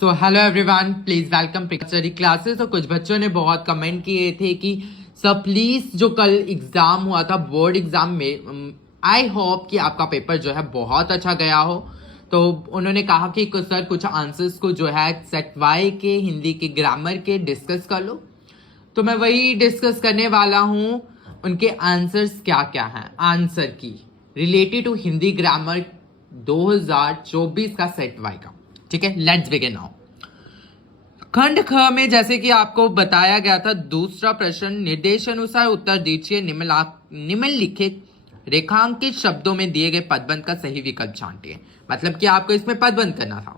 So hello everyone, please welcome study classes. तो कुछ बच्चों ने बहुत कमेंट किए थे कि सर प्लीज जो कल एग्जाम हुआ था बोर्ड एग्जाम में, आई होप कि आपका पेपर जो है बहुत अच्छा गया हो। तो उन्होंने कहा कि सर कुछ आंसर्स को जो है सेट वाई के हिंदी के ग्रामर के डिस्कस कर लो। तो मैं वही डिस्कस करने वाला हूँ। उनके आंसर्स क्या क्या हैं, आंसर की रिलेटेड टू हिंदी ग्रामर 2024 का सेट वाई का। ठीक है, लेट्स बिगिन नाउ। खंड ख में जैसे कि आपको बताया गया था, दूसरा प्रश्न, निर्देशानुसार उत्तर दीजिए, निम्नलिखित रेखांकित शब्दों में दिए गए पदबंध का सही विकल्प छांटिए। मतलब कि आपको इसमें पदबंध करना था।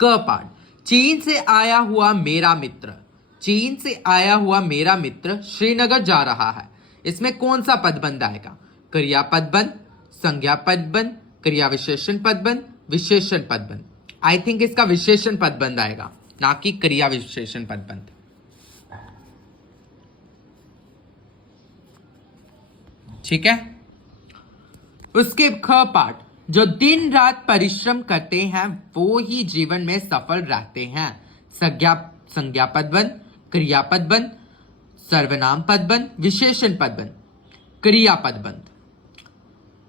क पाठ, चीन से आया हुआ मेरा मित्र, चीन से आया हुआ मेरा मित्र श्रीनगर जा रहा है। इसमें कौन सा पदबंध आएगा? क्रिया पदबंध, संज्ञा पदबंध, क्रिया विशेषण पदबंध, विशेषण पदबंध। आई थिंक इसका विशेषण पदबंध आएगा, ना कि क्रिया विशेषण पदबंध। ठीक है। उसके ख पाठ, जो दिन रात परिश्रम करते हैं वो ही जीवन में सफल रहते हैं। संज्ञा पदबंध, क्रिया पदबंध, सर्वनाम पदबंध, विशेषण पदबंध, क्रिया पदबंध।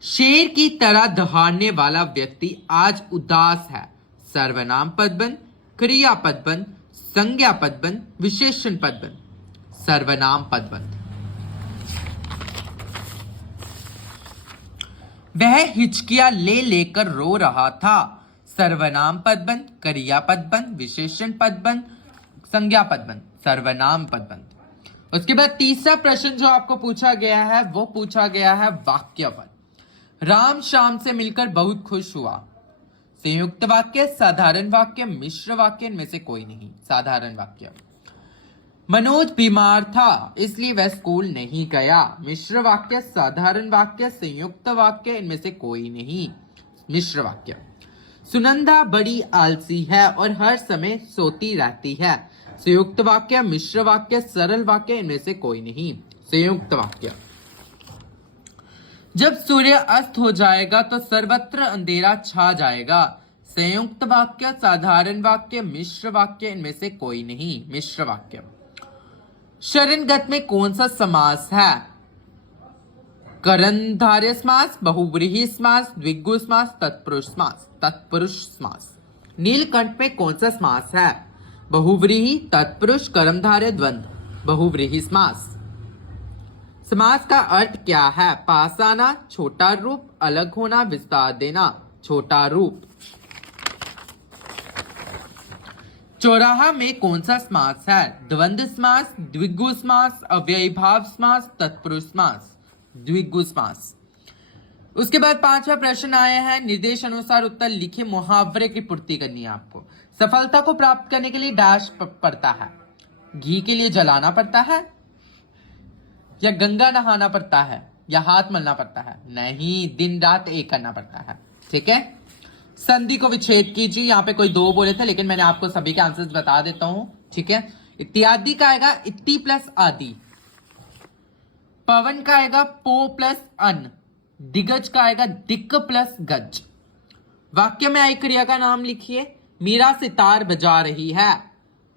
शेर की तरह दहाड़ने वाला व्यक्ति आज उदास है। सर्वनाम पदबंध, क्रिया पदबंध, संज्ञा पदबंध, विशेषण पदबंध, सर्वनाम पदबंध। वह हिचकियां ले लेकर रो रहा था। सर्वनाम पदबंध, क्रिया पदबंध, विशेषण पदबंध, संज्ञा पदबंध, सर्वनाम पदबंध। उसके बाद तीसरा प्रश्न जो आपको पूछा गया है वो पूछा गया है वाक्यपद। राम शाम से मिलकर बहुत खुश हुआ। संयुक्त वाक्य, साधारण वाक्य, मिश्र वाक्य, इनमें से कोई नहीं। साधारण वाक्य। मनोज बीमार था इसलिए वह स्कूल नहीं गया। मिश्र वाक्य, साधारण वाक्य, संयुक्त वाक्य, इनमें से कोई नहीं। मिश्र वाक्य। सुनंदा बड़ी आलसी है और हर समय सोती रहती है। संयुक्त वाक्य, मिश्र वाक्य, सरल वाक्य, इनमें से कोई नहीं। संयुक्त वाक्य। जब सूर्य अस्त हो जाएगा तो सर्वत्र अंधेरा छा जाएगा। संयुक्त वाक्य, साधारण वाक्य, मिश्र वाक्य, इनमें से कोई नहीं। मिश्र वाक्य। शरणगत में कौन सा समास है? कर्णधारय समास, बहुव्रीहि समास, द्विगु समास, तत्पुरुष समास। तत्पुरुष समास। नीलकंठ में कौन सा समास है? बहुव्रीहि, तत्पुरुष, कर्मधारय, द्वंद्व, बहुव्रीहि समास। समास का अर्थ क्या है? पास आना, छोटा रूप, अलग होना, विस्तार देना। छोटा रूप। चौराहा में कौन सा समास है? द्वंद्व समास, द्विगु समास, अव्ययीभाव समास, तत्पुरुष समास। द्विगु समास। उसके बाद पांचवा प्रश्न आया है, निर्देश अनुसार उत्तर लिखे मुहावरे की पूर्ति करनी है आपको। सफलता को प्राप्त करने के लिए डैश पड़ता है। घी के लिए जलाना पड़ता है, या गंगा नहाना पड़ता है, या हाथ मलना पड़ता है? नहीं, दिन रात एक करना पड़ता है। ठीक है। संधि को विच्छेद कीजिए। यहाँ पे कोई दो बोले थे लेकिन मैंने आपको सभी के आंसर्स बता देता हूं। ठीक है। इत्यादि का आएगा इत्ती प्लस आदि। पवन का आएगा पो प्लस अन। दिग्गज का आएगा दिक्क प्लस गज। वाक्य में आई क्रिया का नाम लिखिए। मीरा सितार बजा रही है।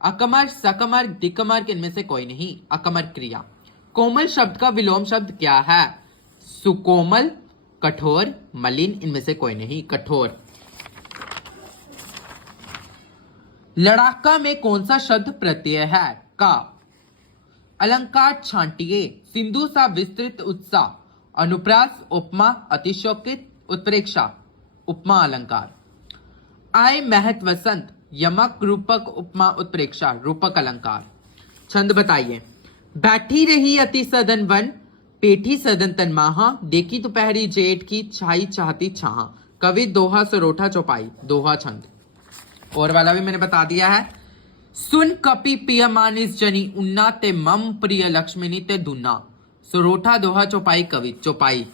अकमर, सकमर, दिकमर, इनमें से कोई नहीं। अकमर क्रिया। कोमल शब्द का विलोम शब्द क्या है? सुकोमल, कठोर, मलिन, इनमें से कोई नहीं। कठोर। लड़ाका में कौन सा शब्द प्रत्यय है? का। अलंकार छांटिए। सिंधु सा विस्तृत उत्साह, अनुप्रास, उपमा, अतिशयोक्ति, उत्प्रेक्षा, उपमा अलंकार। आय महत वसंत, यमक, रूपक, उपमा, उत्प्रेक्षा, रूपक अलंकार। छंद बताइए। बैठी रही अति सदन वन, पेठी सदन तन माहा, देखी दोपहरी जेठ की, छाई चाहती छाहा। कवि दोहा सरोठा चौपाई। दोहा छंद। और वाला भी मैंने बता दिया है। सुन कपि पिय मानिस जनी, उन्ना ते मम प्रिय लक्ष्मिनी ते दुन्ना। सरोठा, दोहा, चौपाई, कवि। चौपाई।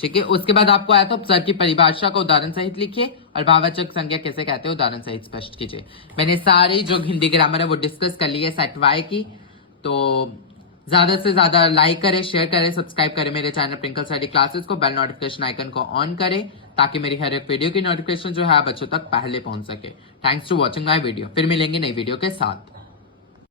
ठीक है। उसके बाद आपको आया तो सर की परिभाषा को उदाहरण सहित लिखिए और भाववाचक संज्ञा कैसे कहते हैं उदाहरण सहित स्पष्ट कीजिए। मैंने सारी जो हिंदी ग्रामर है वो डिस्कस कर ली है सेट वाई की। तो ज्यादा से ज्यादा लाइक करें, शेयर करें, सब्सक्राइब करें मेरे चैनल ट्विंकल स्टडी क्लासेस को, बेल नोटिफिकेशन आइकन को ऑन करें ताकि मेरी हर एक वीडियो की नोटिफिकेशन जो है बच्चों तक पहले पहुंच सके। Thanks to watching my video. फिर मिलेंगे नई वीडियो के साथ।